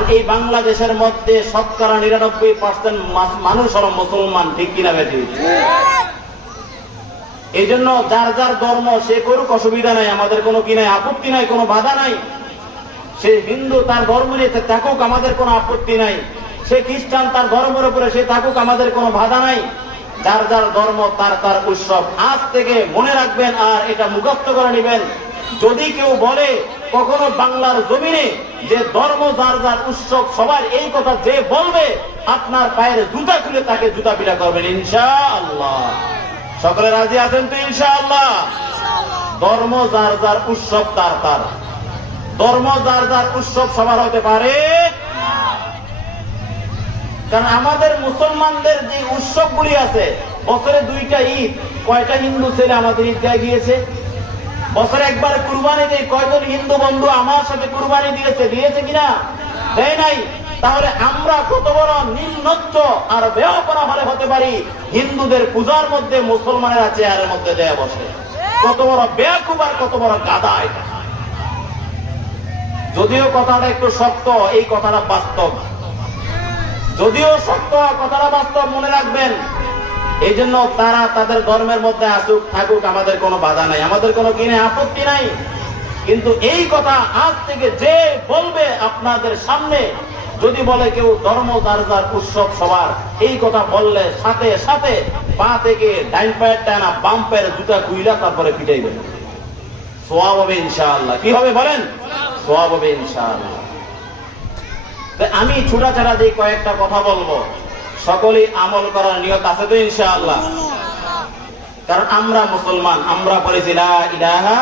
কারণ এই বাংলাদেশের মধ্যে শতকরা 99% মানুষ হলো মুসলমান, ঠিক কিনা বেঠিক? এই জন্য যার যার ধর্ম সে করুক, অসুবিধা নাই, আমাদের কোনো কি নাই, আপত্তি নাই, কোনো বাধা নাই। সে হিন্দু তার ধর্ম নিয়ে থাকুক, আমাদের কোনো আপত্তি নাই। সে খ্রিস্টান তার ধর্মের উপরে সে থাকুক, আমাদের কোনো বাধা নাই। যার যার ধর্ম তার তার উৎসব। আজ থেকে মনে রাখবেন আর এটা মুখস্থ করে নেবেন, যদি কেউ বলে কখনো বাংলার জমিনে যে ধর্ম যার যার উৎসব সবার, এই কথা যে বলবে আপনার পায়ের জুতা খুলে তাকে জুতা পিটা করবেন ইনশাআল্লাহ। সকলে রাজি আছেন তো ইনশাআল্লাহ? ধর্ম যার যার উৎসব তার তার, ধর্ম যার যার উৎসব সবার হতে পারে। কারণ আমাদের মুসলমানদের যে উৎসবগুলি আছে, বছরে 2টা ঈদ, কয়টা হিন্দু ছেলে আমাদের ঈদগায় গিয়েছে? বছরে একবার কুরবানি দেয়, কয়জন হিন্দু বন্ধু আমার সাথে কুরবানি দিয়েছে কিনা? দেয় নাই। তাহলে আমরা কত বড় নির্লজ্জ আর বেয়াপনা হতে পারি, হিন্দুদের পূজার মধ্যে মুসলমানেরা চেয়ারের মধ্যে দেয়া বসে। কত বড় বেয়াকুব আর কত বড় গাধা এটা। যদিও কথাটা একটু শক্ত, এই কথাটা বাস্তব, যদিও শক্ত কথাটা বাস্তব, মনে রাখবেন। এই জন্য তারা তাদের ধর্মের মধ্যে আসুক থাকুক, আমাদের কোনো বাধা নাই, আমাদের কোনো কিনে আপত্তি নাই। কিন্তু এই কথা আজ থেকে যে বলবে আপনাদের সামনে, যদি বলে কেউ ধর্ম যার যার উৎসব সবার, এই কথা বললে সাথে সাথে পা থেকে ডাইন পায়ের টানা বাম পায়ের জুতা খুইলা তারপরে পিটাইবেন। সওয়াব হবে ইনশাআল্লাহ। কি হবে বলেন? সওয়াব হবে ইনশাআল্লাহ। আমি ছুটাছাড়া যে কয়েকটা কথা বলবো, সকলেই আমল করার নিয়ত আছে তো ইনশাআল্লাহ? কারণ আমরা মুসলমান, আমরা বলেছি লা ইলাহা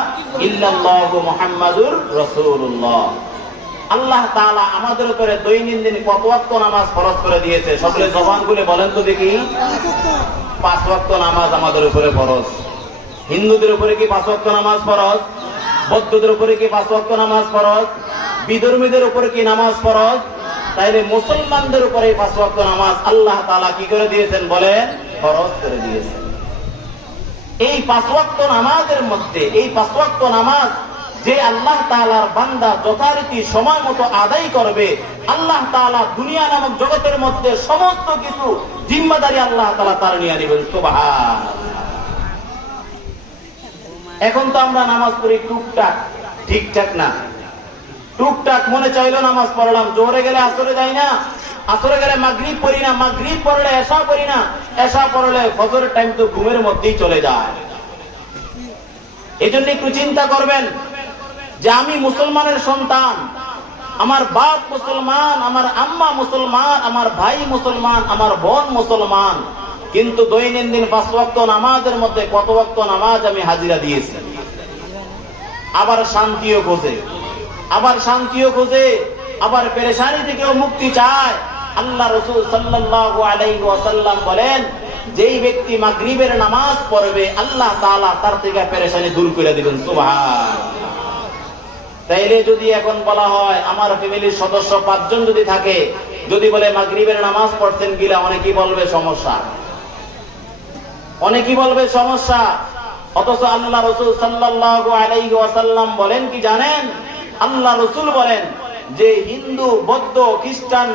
ইল্লাল্লাহু মুহাম্মাদুর রাসূলুল্লাহ। আল্লাহ তাআলা আমাদের উপরে দৈনন্দিন কত ওয়াক্ত নামাজ ফরজ করে দিয়েছে? সকলে জবান খুলে বলেন তো দেখি। 5 ওয়াক্ত নামাজ আমাদের উপরে ফরজ। হিন্দুদের উপরে কি 5 ওয়াক্ত নামাজ ফরজ? বৌদ্ধদের উপরে কি 5 ওয়াক্ত নামাজ ফরজ? বিধর্মীদের উপরে কি নামাজ ফরজ? তাইলে মুসলমানদের উপরে 5 ওয়াক্ত নামাজ আল্লাহ তাআলা কি করে দিয়েছেন বলেন? ফরজ করে দিয়েছেন। এই 5 ওয়াক্ত নামাজের মধ্যে, এই 5 ওয়াক্ত নামাজ যে আল্লাহ তাআলার বান্দা যথারীতি সময় মতো আদায় করবে, আল্লাহ তাআলা দুনিয়া নামক জগতের মধ্যে সমস্ত কিছু জিম্মাদারি আল্লাহ তাআলা তার নিয়ে নেবেন। সুবহানাল্লাহ। এখন তো আমরা নামাজ পড়ি টুকটাক, ঠিকঠাক না। টুকটাক মনে চাইলো নামাজ পড়লাম, জোহরে গেলে আসরে যাই না, আসরে গেলে মাগরিব পড়ি না, মাগরিব পড়লে এশা পড়ি না, এশা পড়লে ফজরের টাইম তো ঘুমের মধ্যেই চলে যায়। এই জন্য একটু চিন্তা করবেন যে আমি মুসলমানের সন্তান, আমার বাপ মুসলমান, আমার আম্মা মুসলমান, আমার ভাই মুসলমান, আমার বোন মুসলমান, কিন্তু দৈনন্দিন 5 ওয়াক্ত নামাজের মধ্যে কত ওয়াক্ত নামাজ আমি হাজিরা দিয়েছি। আবার শান্তিও খোঁজে, আবার শান্তিও খোঁজে, আবার পেরেশানি থেকেও মুক্তি চায়। আল্লাহ রাসূল সাল্লাল্লাহু আলাইহি ওয়াসাল্লাম বলেন, যেই ব্যক্তি মাগরিবের নামাজ পড়বে আল্লাহ তাআলা তার থেকে পেরেশানি দূর করে দিবেন। সুবহানাল্লাহ। তাইলে যদি এখন বলা হয় আমার ফ্যামিলির সদস্য 5 জন যদি থাকে, যদি বলে মাগরিবের নামাজ পড়ছেন কিনা, অনেকেই বলবে সমস্যা, অনেকেই বলবে সমস্যা। অথচ আল্লাহ রাসূল সাল্লাল্লাহু আলাইহি ওয়াসাল্লাম বলেন কি জানেন? আল্লাহ রাসূল বলেন যে হিন্দু, বৌদ্ধ, খ্রিস্টান,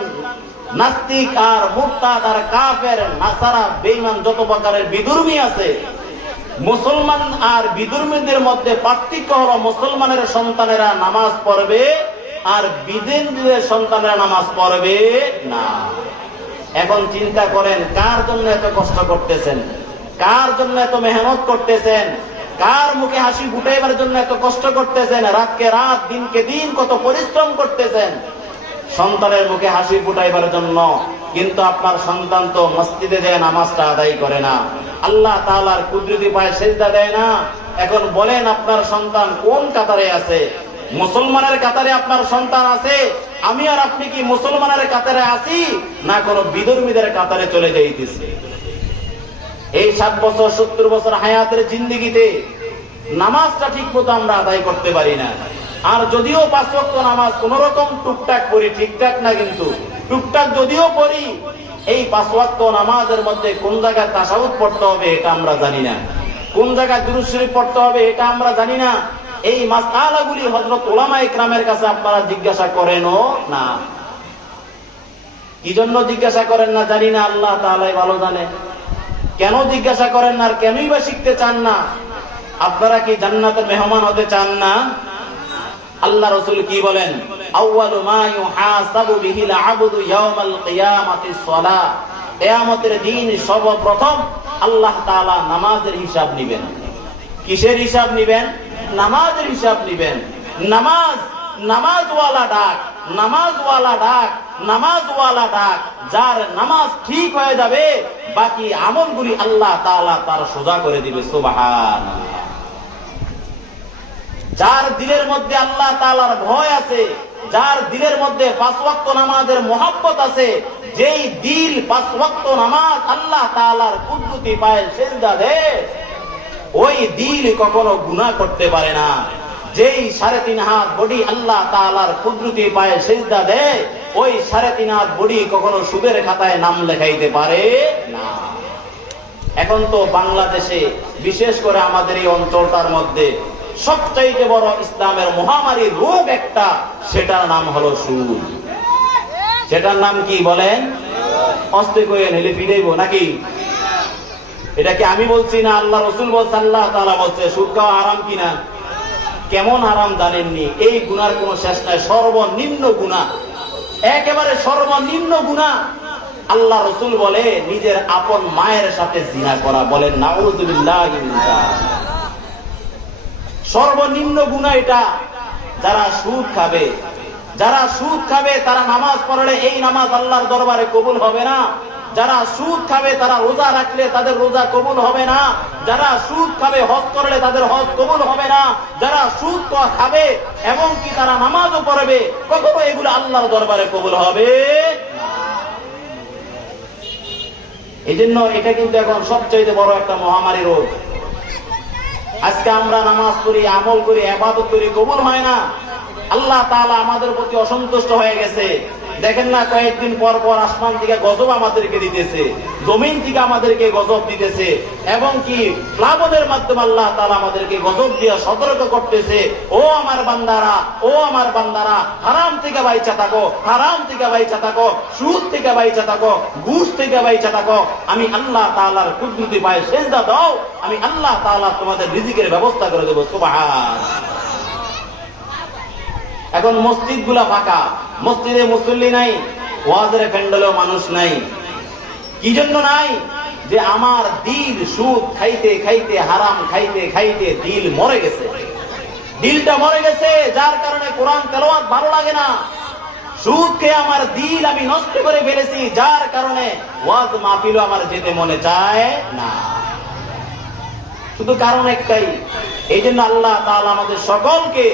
নাস্তিক আর মুরতাদ আর কাফের, নাসারা, বেঈমান, যত প্রকারের বিধর্মী আছে, মুসলমান আর বিধর্মীদের মধ্যে পার্থক্য হলো মুসলমানের সন্তানেরা নামাজ পড়বে আর বিধর্মীদের সন্তানেরা নামাজ পড়বে না। এখন চিন্তা করেন, কার জন্য এত কষ্ট করতেছেন, কার জন্য এত মেহনত করতেছেন, কার মুখে হাসি ফুটাইবার জন্য এত কষ্ট করতেছেন, রাতকে রাত দিনকে দিন কত পরিশ্রম করতেছেন সন্তানের মুখে হাসি ফুটাইবার জন্য। কিন্তু আপনার সন্তান তো মসজিদে যায় নামাজটা আদায় করে না, আল্লাহ তাআলার কুদরতি পায়ে সিজদা দেয় না। এখন বলেন আপনার সন্তান কোন কাতারে আছে? মুসলমানের কাতারে আপনার সন্তান আছে? আমি আর আপনি কি মুসলমানের কাতারে আছি, না কোন বিধর্মীদের কাতারে চলে যাইতেছি? এই 60 বছর 70 বছর হায়াতের জিন্দেগিতে নামাজটা ঠিক মতো আমরা আদায় করতে পারি না। আর যদিও 5 ওয়াক্ত নামাজ কোন রকম টুকটাক পড়ি, ঠিকঠাক না, কিন্তু টুকটাক যদিও পড়ি, এই 5 ওয়াক্ত নামাজের মধ্যে কোন জায়গায় তাশাহুদ পড়তে হবে এটা আমরা জানি না, কোন জায়গায় দুরূদ শরীফ পড়তে হবে এটা আমরা জানি না। এই মাসআলাগুলি হযরত উলামায়ে কেরামের কাছে আপনারা জিজ্ঞাসা করেনও না। কি জন্য জিজ্ঞাসা করেন না জানি না, আল্লাহ তাআলাই ভালো জানে। কেন জিজ্ঞাসা করেন না, আর কেনই বা শিখতে চান না? আপনারা কি জান্নাতের মেহমান হতে চান না? আল্লাহ রাসূল কি বলেন? আউয়ালু মা ইউহাসাবু বিহিল আবদু ইয়াউমাল কিয়ামাতিস সালাহ। কিয়ামতের দিন সর্বপ্রথম আল্লাহ তাআলা নামাজের হিসাব নেবেন। কিসের হিসাব নেবেন? নামাজের হিসাব নেবেন। নামাজ, নামাজওয়ালা ডাক, নামাজওয়ালা ডাক, নামাজওয়ালা ডাক। যার নামাজ ঠিক হয়ে যাবে, বাকি আমলগুলি আল্লাহ তাআলা তার সোজা করে দিবে। সুবহানাল্লাহ। যার দিলের মধ্যে আল্লাহ তাআলার ভয় আছে, যার দিলের মধ্যে 5 ওয়াক্ত নামাজের মহব্বত আছে, যেই দিল 5 ওয়াক্ত নামাজ আল্লাহ তাআলার কুদরতি পায়ে সিজদা দেয়, ওই দিল কখনো গুনাহ করতে পারে না। যেই 3.5 হাত বডি আল্লাহ তাআলার কুদরতি পায়ে সিজদা দেয়, ওই 3.5 হাত বডি কখনো সুদের খাতায় নাম লেখাইতে পারে না। এখন তো বাংলাদেশে, বিশেষ করে আমাদের এই অঞ্চলটার মধ্যে সবচাইতে বড় ইসলামের মহামারী রোগ একটা, সেটার নাম হলো সুদ। সেটার নাম কি বলেন? অস্তে কইেন হেলে ফিরাইব নাকি? এটা কি আমি বলছি না, আল্লাহ রাসূল বলছেন, আল্লাহ তাআলা বলছে। সুদ খাওয়া হারাম কিনা? কেমন হারাম জানেননি? এই গুনার কোনো শেষ নাই, সর্বনিম্ন গুনাহ, একেবারে সর্বনিম্ন গুনাহ। আল্লাহ রাসূল বলে নিজের আপন মায়ের সাথে জিনা করা। বলেন নাউযুবিল্লাহি মিন যালিক। সর্বনিম্ন গুনাহ এটা। যারা সুদ খাবে, যারা সুদ খাবে তারা নামাজ পড়লে এই নামাজ আল্লাহর দরবারে কবুল হবে না। যারা সুদ খাবে তারা রোজা রাখলে তাদের রোজা কবুল হবে না। যারা সুদ খাবে, হজ করলে তাদের হজ কবুল হবে না। যারা সুদ খাবে এবং কি তারা নামাজও পড়বে, কখনো এগুলো আল্লাহর দরবারে কবুল হবে। এই জন্য এটা কিন্তু এখন সবচেয়ে বড় একটা মহামারী রোগ। আজকে আমরা নামাজ পড়ি, আমল করি, ইবাদত করি, কবুল হয় না। আল্লাহ তাআলা আমাদের প্রতি অসন্তুষ্ট হয়ে গেছে। দেখেন না, কয়েকদিন পর পর আসমান থেকে গজব আমাদেরকে দিতেছে, জমিন থেকে আমাদেরকে গজব দিতেছে, এবং কি প্লাবনের মাধ্যমে আল্লাহ তাআলা আমাদেরকে গজব দিয়ে সতর্ক করতেছে, ও আমার বান্দারা, ও আমার বান্দারা, হারাম থেকে বাইচা থাকো, হারাম থেকে বাইচা থাকো, সুদ থেকে বাইচা থাকো, ঘুষ থেকে বাইচা থাকো। আমি আল্লাহ তাআলার কুদরতি পায়ে সিজদা দাও, আমি আল্লাহ তাআলা তোমাদের রিজিকের ব্যবস্থা করে দেব। সুবহানাল্লাহ। এখন মসজিদ গুলা ফাঁকা, মসজিদে মুসল্লি নাই, ওয়াজের প্যান্ডেলেও মানুষ নাই। কি জন্য নাই? যে আমার দিল সুদ খাইতে খাইতে, হারাম খাইতে খাইতে দিল মরে গেছে। দিলটা মরে গেছে, যার কারণে কোরআন তেলাওয়াত ভালো লাগে না। সুদ খেয়ে আমার দিল আমি নষ্ট করে ফেলেছি, যার কারণে ওয়াজ মাহফিলও আমার যেতে মনে চায় না। শুধু কারণ একটাই। এই জন্য আল্লাহ তাআলা আমাদের সকলকে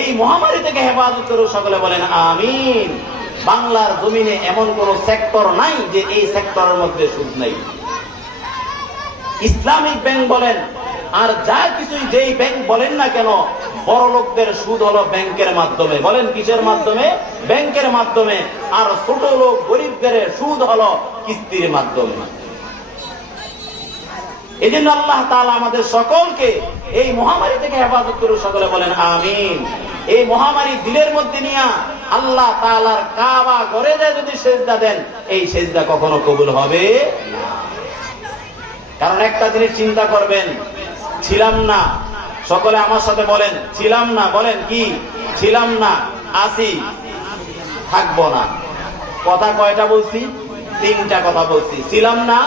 এই মহামারী থেকে হেফাজত করুন। সকলে বলেন আমিন। বাংলার জমিনে এমন কোন সেক্টর নাই যে এই সেক্টরের মধ্যে সুদ নাই। ইসলামিক ব্যাংক বলেন আর যা কিছুই, যেই ব্যাংক বলেন না কেন, বড় লোকদের সুদ হলো ব্যাংকের মাধ্যমে। বলেন কিসের মাধ্যমে? ব্যাংকের মাধ্যমে। আর ছোট লোক গরিবদের সুদ হলো কিস্তির মাধ্যমে। এই জন্য আল্লাহ তাআলা আমাদের সকলকে এই মহামারী থেকে হেফাজত করুন। সকলে বলেন আমিন। এই মহামারী দিলের মধ্যে নিয়ে আল্লাহ তাআলার কাবা ঘরে যদি সিজদা দেন, এই সিজদা কখনো কবুল হবে না। কারণ একটা জিনিস চিন্তা করবেন, ছিলাম না, সকলে আমার সাথে বলেন ছিলাম না। বলেন কি? ছিলাম না, আছি, থাকবো না। কথা কয়টা বলছি? 3টা কথা বলছি। ছিলাম না,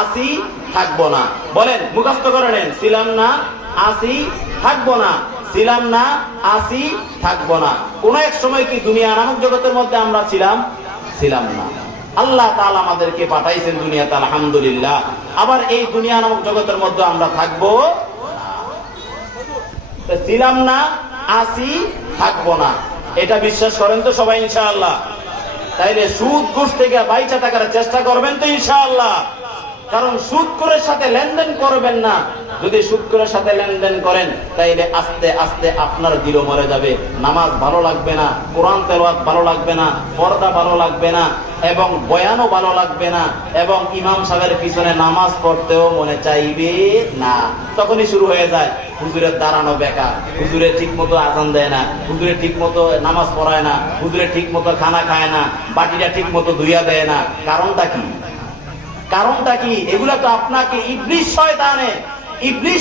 আছি, থাকবো না। বলেন, মুখস্থ করে নেন। ছিলাম না, আছি, থাকবো না। ছিলাম না, আছি, থাকবো না। কোন এক সময় কি দুনিয়া নামক জগতের মধ্যে আমরা ছিলাম? ছিলাম না। আল্লাহ তাআলা আমাদেরকে পাঠাইছেন দুনিয়াতে, আলহামদুলিল্লাহ। আবার এই দুনিয়া নামক জগতের মধ্যে আমরা থাকবো। ছিলাম না, আছি, থাকবো না, এটা বিশ্বাস করেন তো সবাই ইনশাআল্লাহ? তাইলে সুদ ঘুষ থেকে বাইচা থাকার চেষ্টা করবেন তো ইনশাআল্লাহ? কারণ সুদখোরের সাথে লেনদেন করবেন না। যদি সুদখোরের সাথে লেনদেন করেন তাইলে আস্তে আস্তে আপনার দিল মরে যাবে, নামাজ ভালো লাগবে না, কোরআন তেলাওয়াত ভালো লাগবে না, পর্দা ভালো লাগবে না, এবং বয়ানও ভালো লাগবে না, এবং ইমাম সাহেবের পিছনে নামাজ পড়তেও মনে চাইবে না। তখনই শুরু হয়ে যায় হুজুরের দাঁড়ানো বেকার, হুজুরে ঠিক মতো আজান দেয় না, হুজুরে ঠিক মতো নামাজ পড়ায় না, হুজুরে ঠিক মতো খানা খায় না, বাটিটা ঠিক মতো ধুইয়া দেয় না। কারণটা কি? কারণটা কি? এগুলা তো আপনাকে ইবলিস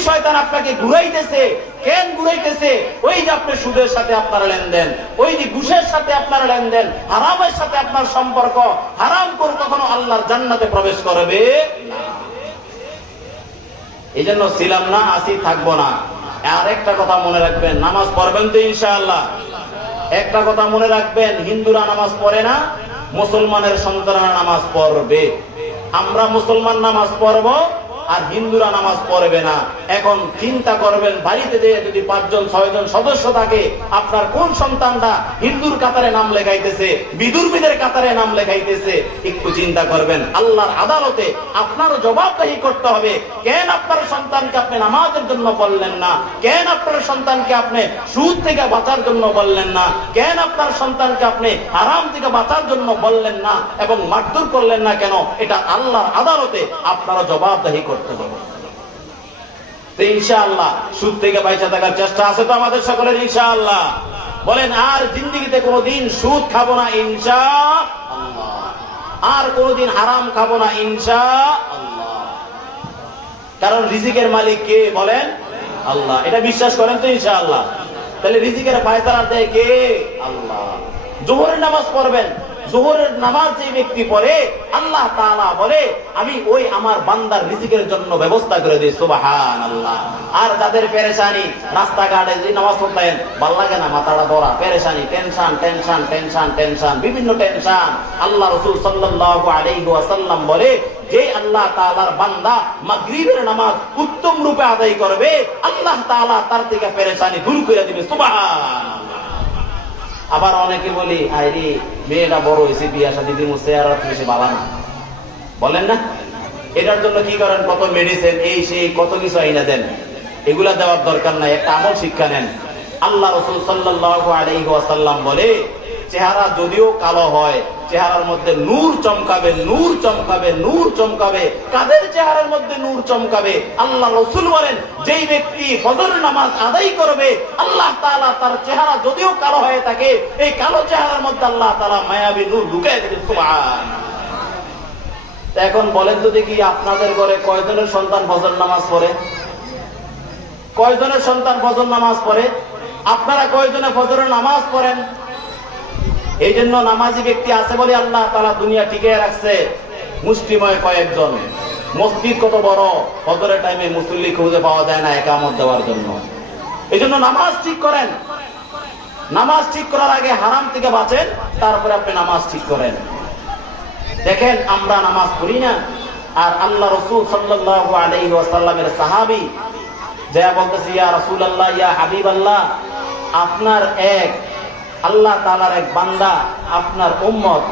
শয়তান আপনাকে ঘুরাইতেছে। কেন ঘুরাইতেছে? ওই যে আপনি সুদের সাথে আপনার লেনদেন, ওই যে ঘুষের সাথে আপনার লেনদেন, হারামের সাথে আপনার সম্পর্ক। হারাম করে কখনো আল্লাহর জান্নাতে প্রবেশ করবে না। এই জন্য ছিলাম না, আসি, থাকবো না। আর একটা কথা মনে রাখবেন, নামাজ পড়বেন তো ইনশাআল্লাহ। একটা কথা মনে রাখবেন, হিন্দুরা নামাজ পড়ে না, মুসলমানের সন্তানরা নামাজ পড়বে। আমরা মুসলমান নামাজ পড়বো আর হিন্দুরা নামাজ পড়বে না। এখন চিন্তা করবেন, বাড়িতে যে যদি 5 জন 6 জন সদস্য থাকে, আপনার কোন সন্তানটা হিন্দুর কাতারে নাম লেখাইতেছে, বিদুর্মীদের কাতারে নাম লেখাইতেছে? একটু চিন্তা করবেন। আল্লাহর আদালতে আপনার জবাবদাহি করতে হবে। কেন আপনার সন্তানকে আপনি নামাজের জন্য বললেন না? কেন আপনার সন্তানকে আপনি সুদ থেকে বাঁচার জন্য বললেন না? কেন আপনার সন্তানকে আপনি হারাম থেকে বাঁচার জন্য বললেন না এবং মারধর করলেন না কেন? এটা আল্লাহর আদালতে আপনারা জবাবদাহি করতে হবে। ইনশাআল্লাহ সুদ থেকে বাইচা থাকার চেষ্টা আছে তো আমাদের সকলের? ইনশাআল্লাহ বলেন, আর জিন্দেগিতে কোনোদিন সুদ খাবো না ইনশাআল্লাহ, আর কোনোদিন হারাম খাবো না ইনশাআল্লাহ। কারণ রিজিকের মালিক কে বলেন? আল্লাহ। এটা বিশ্বাস করেন তো ইনশাআল্লাহ? তাহলে রিজিকের ফায়সালা দেয় কে? আল্লাহ। জোহরের নামাজ পড়বেন, জোহরের নামাজ যে ব্যক্তি পড়ে, আল্লাহ তাআলা বলে আমি ওই আমার বান্দার রিজিকের জন্য ব্যবস্থা করে দিই। সুবহানাল্লাহ। আর যাদের পেরেশানি, রাস্তাঘাটে যে নামাজ পড়তেন, ভাল লাগে না, মাথাটা ধরা, পেরেশানি, টেনশন টেনশন টেনশন টেনশন, বিভিন্ন টেনশন, আল্লাহ রাসূল সাল্লাল্লাহু আলাইহি ওয়াসাল্লাম বলে যে আল্লাহ তাআলার বান্দা মাগরিবের নামাজ উত্তম রূপে আদায় করবে, আল্লাহ তাআলা তার থেকে পেরেশানি দূর করে দিবে। সুবহানাল্লাহ। আবার অনেকে বলি, আইরে মেয়েটা বড় হয়েছে, বিয়া শাদী দিমু, চেহারা বেশি ভালো না, বলেন না? এটার জন্য কি করেন? কত মেডিসিন, এই সেই কত কিছু আইনা দেন। এগুলা দেওয়ার দরকার নাই, একটা আমল শিক্ষা নেন। আল্লাহ রাসূল সাল্লাল্লাহু আলাইহি ওয়াসাল্লাম বলে চেহারা যদিও কালো হয়, চেহারার মধ্যে নূর চমকাবে, নূর চমকাবে, নূর চমকাবে। কাদের চেহারার মধ্যে নূর চমকাবে? আল্লাহ রাসূল বলেন, যেই ব্যক্তি ফজর নামাজ আদায় করবে, আল্লাহ তাআলা তার চেহারা যদিও কালো হয়ে থাকে, এই কালো চেহারার মধ্যে আল্লাহ তাআলা মায়াবী নূর ঢুকিয়ে দিবেন। সুবহানাল্লাহ। এখন বলেন তো দেখি, আপনাদের ঘরে কয়জনের সন্তান ফজর নামাজ পড়ে? কয়জনের সন্তান ফজর নামাজ পড়ে? আপনারা কয়জনে ফজরের নামাজ পড়েন? এই জন্য নামাজি ব্যক্তি আছে বলে আল্লাহ তাআলা দুনিয়া টিকে রাখছে মুষ্টিময় কয়েকজন। মসজিদ কত বড়, ফজরের টাইমে মুসল্লি খুঁজে পাওয়া যায় না ইকামত দেওয়ার জন্য। এই জন্য নামাজ ঠিক করেন। নামাজ ঠিক করার আগে হারাম থেকে বাঁচেন, তারপরে আপনি নামাজ ঠিক করেন। দেখেন আমরা নামাজ পড়ি না, আর আল্লাহ রাসূল সাল্লাল্লাহু আলাইহি ওয়াসাল্লামের সাহাবী যা বলতেছে, ইয়া রাসূলুল্লাহ, ইয়া হাবিবাল্লাহ, আপনার এক আল্লাহ তাআলার এক বান্দা, আপনার উম্মত,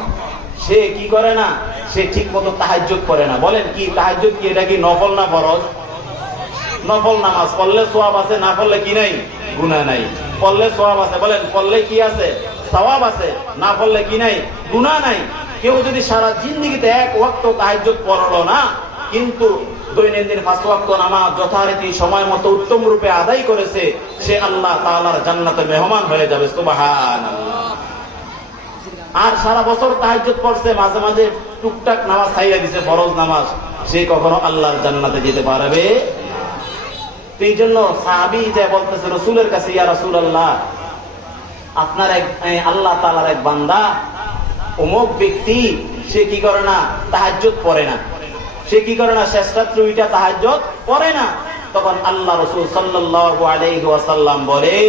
সে কি করে না? সে ঠিক মতো তাহাজ্জুদ করে না। বলেন কি তাহাজ্জুদ কি? এটা কি নফল না ফরজ? নফল নামাজ পড়লে সওয়াব আছে, না পড়লে কি নাই? গুনাহ নাই। পড়লে সওয়াব আছে, বলেন পড়লে কি আছে? সওয়াব আছে। না পড়লে কি নাই? গুনাহ নাই। কেউ যদি সারা জিন্দেগিতে এক ওয়াক্ত তাহাজ্জুদ পড়লো না, কিন্তু দৈনন্দিন 5 ওয়াক্ত নামাজ যথারীতি সময় মতো উত্তম রূপে আদায় করেছে, সে আল্লাহ তাআলার জান্নাতে মেহমান হয়ে যাবে। সুবহানাল্লাহ। আর সারা বছর তাহাজ্জুদ পড়ছে, মাঝে মাঝে টুকটাক নামাজ ছাইড়া দিছে, ফরজ নামাজ, সে কখনো আল্লাহর জান্নাতে যেতে পারবে না। এই জন্য সাহাবী যে বলতেছে রাসূলের কাছে, ইয়া রাসূলুল্লাহ, আপনার এক আল্লাহ তাআলার এক বান্দা অমুক ব্যক্তি, সে কি করে না? তাহাজ্জুদ পড়ে না। সে কি করে না? শেষ রাত্রে উঠা তাহাজ্জুদ পড়ে না। তখন আল্লাহ রাসূল সাল্লাল্লাহু আলাইহি ওয়াসাল্লাম বলে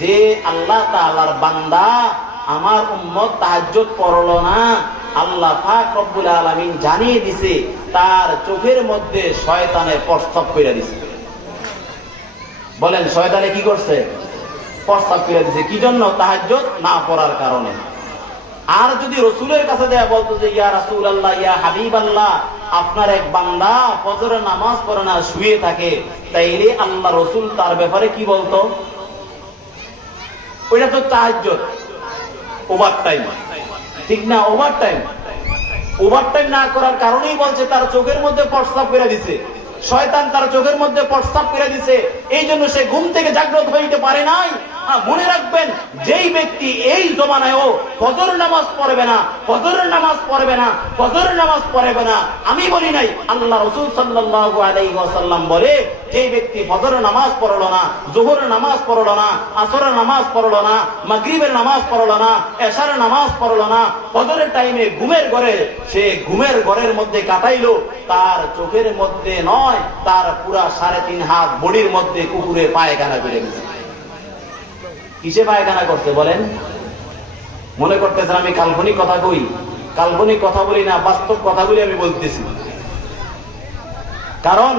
যে আল্লাহ তাআলার বান্দা আমার উম্মত তাহাজ্জুদ পড়লো না, আল্লাহ পাক রব্বুল আলামিন জানিয়ে দিছে তার চোখের মধ্যে শয়তানে প্রস্তাব করে দিছে। বলেন শয়তানে কি করছে? প্রস্তাব করে দিছে। কি জন্য? তাহাজ্জুদ না পড়ার কারণে। আর যদি রসুলের কাছে দেয়া বলতো যে ইয়া রাসূলুল্লাহ, ইয়া হাবিবাল্লাহ, আপনার এক বান্দা ফজরের নামাজ পড়ে না, শুয়ে থাকে, তাইলে আল্লাহ রসুল তার ব্যাপারে কি বলতো? ওইটা তো তাহাজ্জুদ, ওভার টাইম, ঠিক না? ওভার টাইম, ওভার টাইম না করার কারণেই বলছে তার চোখের মধ্যে প্রস্তাব করে দিছে, শয়তান তার চোখের মধ্যে প্রস্তাব করে দিছে, এই জন্য সে ঘুম থেকে জাগ্রত হইতে পারে নাই। মনে রাখবেন, যেই ব্যক্তি এই জমানায়ও ফজরের নামাজ পড়বে না, ফজরের নামাজ পড়বে না, ফজরের নামাজ পড়বে না, আমি বলি নাই, আল্লাহ রাসূল সাল্লাল্লাহু আলাইহি ওয়াসাল্লাম বলে, যেই ব্যক্তি ফজরের নামাজ পড়লো না, যোহরের নামাজ পড়লো না, আসরের নামাজ পড়লো না, মাগরিবের নামাজ পড়লো না, এশারের নামাজ পড়লো না, ফজরের টাইমে ঘুমের ঘরে সে ঘুমের ঘরের মধ্যে কাটাইলো, তার চোখের মধ্যে নয়, তার পুরা 3.5 হাত বডির মধ্যে কুকুরে পায়খানা করে গেছে। কিসে পায়খানা করতে বলেন? মনে করতেছেন আমি কাল্পনিক কথা কই? কাল্পনিক কথা বলি না, বাস্তব কথাগুলি আমি বলতেছি। কারণ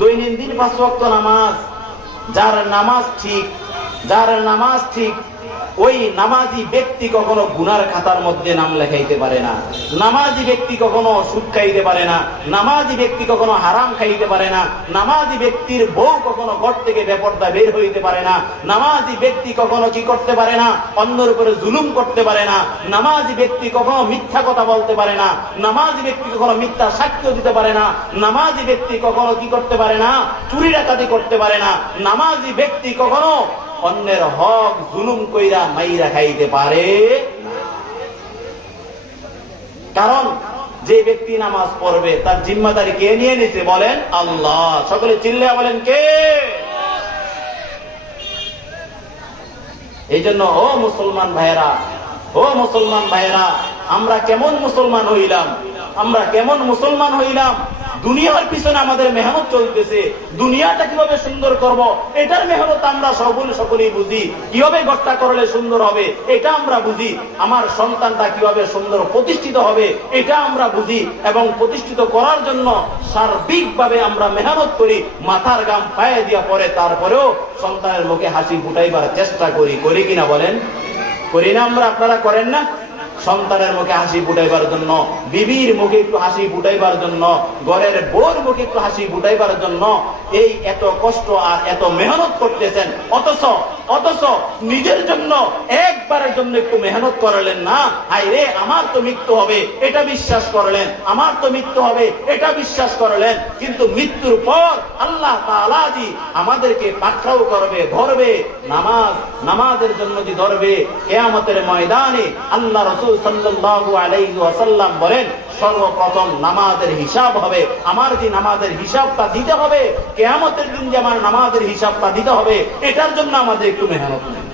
দৈনন্দিন 5 ওয়াক্ত নামাজ, যার নামাজ ঠিক, যার নামাজ ঠিক, ওই নামাজি ব্যক্তি কখনো গুনার খাতার মধ্যে নাম লেখাইতে পারে না। নামাজি ব্যক্তি কখনো সুদ খাইতে পারে না। নামাজি ব্যক্তি কখনো হারাম খাইতে পারে না। নামাজি ব্যক্তির বউ কখনো ঘর থেকে বেপর্দা বের হইতে পারে না। নামাজি ব্যক্তি কখনো কি করতে পারে না? অন্যের উপরে জুলুম করতে পারে না। নামাজি ব্যক্তি কখনো মিথ্যা কথা বলতে পারে না। নামাজি ব্যক্তি কখনো মিথ্যা সাক্ষ্য দিতে পারে না। নামাজি ব্যক্তি কখনো কি করতে পারে না? চুরি ডাকাতি করতে পারে না। নামাজি ব্যক্তি কখনো অন্যের হক জুলুম কইরা মাইরা খাইতে পারে না। কারণ যে ব্যক্তি নামাজ পড়বে তার জিম্মাদারি কে নিয়ে নিছে বলেন? আল্লাহ। সকলে চিল্লায়া বলেন কে? এই জন্য ও মুসলমান ভাইয়েরা, ও মুসলমান ভাইয়েরা, আমরা কেমন মুসলমান হইলাম? আমরা কেমন মুসলমান হইলাম? দুনিয়ার পিছনে আমাদের মেহনত চলতেছে, দুনিয়াটা কিভাবে সুন্দর করব এটার মেহনত আমরা সকলেই বুঝি। কিভাবে ঘরটা করলে সুন্দর হবে এটা আমরা বুঝি। আমার সন্তানটা কিভাবে সুন্দর প্রতিষ্ঠিত হবে এটা আমরা বুঝি, এবং প্রতিষ্ঠিত করার জন্য সার্বিকভাবে আমরা মেহনত করি, মাথার ঘাম পায়ে দিয়া পরে, তারপরেও সন্তানের মুখে হাসি ফুটাইবার চেষ্টা করি। করি কিনা বলেন? করি না আমরা? আপনারা করেন না? সন্তানের মুখে হাসি ফুটাইবার জন্য, বিবির মুখে একটু হাসি ফুটাইবার জন্য, ঘরের বউর মুখে একটু হাসি ফুটাইবার জন্য এই এত কষ্ট আর এত মেহনত করতেছেন, অথচ নিজের জন্য একবারের জন্য একটু মেহনত করলেন না। হাই রে, আমার তো মৃত্যু হবে এটা বিশ্বাস করলেন, আমার তো মৃত্যু হবে এটা বিশ্বাস করলেন, কিন্তু মৃত্যুর পর আল্লাহ তাআলা জি আমাদেরকে পাকড়াও করবে, ধরবে, নামাজের জন্য যে ধরবে, কিয়ামতের ময়দানে আল্লাহ রাসূল সাল্লাল্লাহু আলাইহি ওয়াসাল্লাম বলেন, সর্বপ্রথম নামাজের হিসাব হবে। আমার যে নামাজের হিসাবটা দিতে হবে, কিয়ামতের দিন যে আমার নামাজের হিসাবটা দিতে হবে, এটার জন্য আমাদের একটু মেহনত নেই।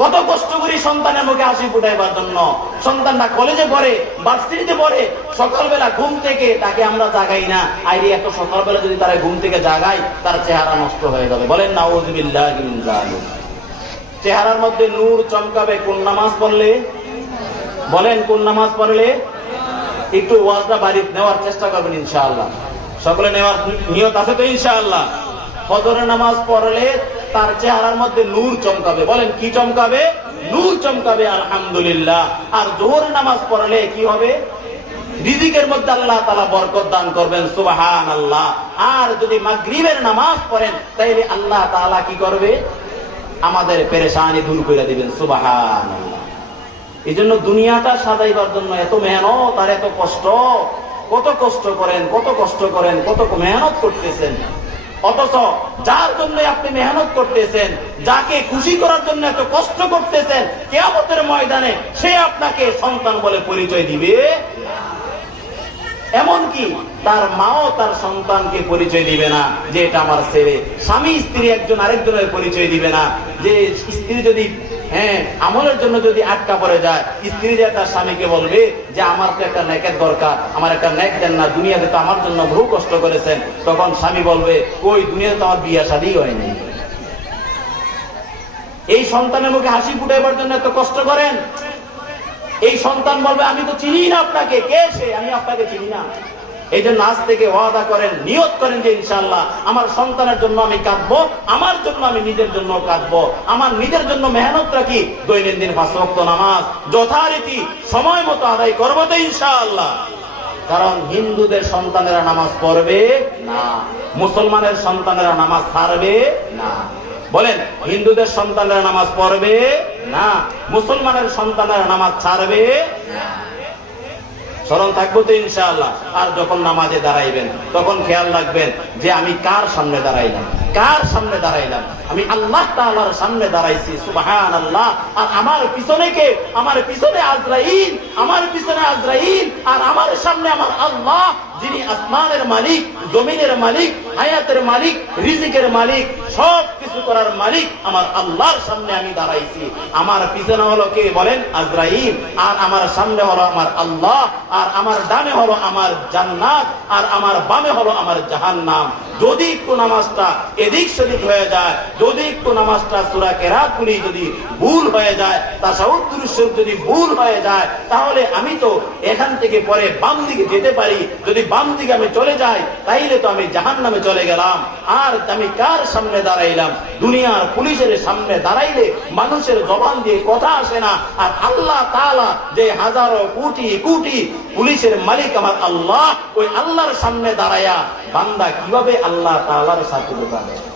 কত কষ্ট করি সন্তানের মুখে হাসি ফুটাইবার জন্য। সন্তানটা কলেজে পড়ে, ভার্সিটিতে পড়ে, সকালবেলা ঘুম থেকে তাকে আমরা জাগাই না। আইরে, এত সকালবেলা যদি তারা ঘুম থেকে জাগাই, তার চেহারা নষ্ট হয়ে যাবে। বলেন নাউযুবিল্লাহি মিন যালিক। চেহারার মধ্যে নূর চমকাবে কোন নামাজ পড়লে? বলেন কোন নামাজ পড়লে? একটু ওয়াজটা বাড়ি নেওয়ার চেষ্টা করবেন ইনশাআল্লাহ। সকলে নেওয়ার নিয়ত আছে তো ইনশাআল্লাহ? ফজরের নামাজ পড়লে তার চেহারার মধ্যে নূর চমকাবে। বলেন কি চমকাবে? নূর চমকাবে, আলহামদুলিল্লাহ। আর যোহরের নামাজ পড়লে কি হবে? রিজিকের মধ্যে আল্লাহ তাআলা বরকত দান করবেন, সুবহানাল্লাহ। আর যদি মাগরিবের নামাজ পড়েন, তাইলে আল্লাহ তাআলা কি করবে? আমাদের পেরেশানি দূর করে দিবেন, সুবহানাল্লাহ। এই জন্য দুনিয়াটা সাজাইবার জন্য এত মেহনত আর এত কষ্ট। কত কষ্ট করেন, কত কষ্ট করেন, কত মেহনত করতেছেন। অথচ যার জন্য আপনি মেহনত করতেছেন, যাকে খুশি করার জন্য এত কষ্ট করতেছেন, কিয়ামতের ময়দানে সে আপনাকে সন্তান বলে পরিচয় দিবে। এমনকি তার মাও তার সন্তানকে পরিচয় দিবে না যে এটা আমার ছেলে। স্বামী স্ত্রী একজন আরেকজনের পরিচয় দিবে না। যে স্ত্রী যদি আমলের জন্য যদি আটকা পড়ে যায়, স্ত্রী যে তার স্বামীকে বলবে যে আমার তো একটা নেকের দরকার, আমার একটা নেক দেন না, দুনিয়াতে তো আমার জন্য বহু কষ্ট করেছেন, তখন স্বামী বলবে কই, দুনিয়াতে তো আমার বিয়ে শাদী হয়নি। এই সন্তানের মুখে হাসি ফুটাইবার জন্য এত কষ্ট করেন। এই সন্তান বলবে আমি তো চিনি না আপনাকে, কে সে? আমি আপনাকে চিনি না। এই জন্য আজ থেকে ওয়াদা করেন, নিয়ত করেন যে ইনশাআল্লাহ আমার সন্তানের জন্য আমি কাঁদবো, আমার জন্য আমি নিজের জন্য কাঁদবো, আমার নিজের জন্য মেহনত রাখি, দৈনন্দিন 5 ওয়াক্ত নামাজ যথারীতি সময় মতো আদায় করবো তো ইনশাআল্লাহ। কারণ হিন্দুদের সন্তানেরা নামাজ পড়বে না, মুসলমানের সন্তানেরা নামাজ ছাড়বে না। বলেন, হিন্দুদের সন্তানেরা নামাজ পড়বে না, মুসলমানের সন্তানেরা নামাজ ছাড়বে না। স্মরণ থাকবো তো ইনশাআল্লাহ। আর যখন নামাজে দাঁড়াইবেন তখন খেয়াল রাখবেন যে আমি কার সামনে দাঁড়াইলাম, কার সামনে দাঁড়াইলাম? আমি আল্লাহ তাআলার সামনে দাঁড়াইছি, সুবহানাল্লাহ। আর আমার পিছনে কে? আমার পিছনে আজরাইল, আমার পিছনে আজরাইল, আর আমার সামনে আমার আল্লাহ, যিনি আসমানের মালিক, জমিনের মালিক, হায়াতের মালিক, রিজিকের মালিক, সব কিছু করার মালিক। আমার আল্লাহর সামনে আমি দাঁড়াইছি। আমার পিছনে হলো কে? বলেন, আজরাইল। আর আমার সামনে হলো আমার আল্লাহ, আর আমার ডানে হলো আমার জান্নাত, আর আমার বামে হলো আমার জাহান্নাম। যদি একটু নামাজটা এদিক সেদিক হয়ে যায়, যদি একটু নামাজটা সূরা কেরাত গুলি যদি ভুল হয়ে যায়, তাশাহুদ দুরূদ শরীফ যদি ভুল হয়ে যায়, তাহলে আমি তো এখান থেকে পরে বাম দিকে যেতে পারি। যদি বাম দিকে আমি চলে যাই, তাইলে তো আমি জাহান্নামে চলে গেলাম। আর আমি কার সামনে দাঁড়াইলাম? দুনিয়ার পুলিশের সামনে দাঁড়াইলে মানুষের জবান দিয়ে কথা আসে না। আর আল্লাহ তাআলা যে হাজারো কোটি কোটি পুলিশের মালিক আমার আল্লাহ, ওই আল্লাহর সামনে দাঁড়ায়া বান্দা কিভাবে আল্লাহ তাআলার সাথে কথা বলে?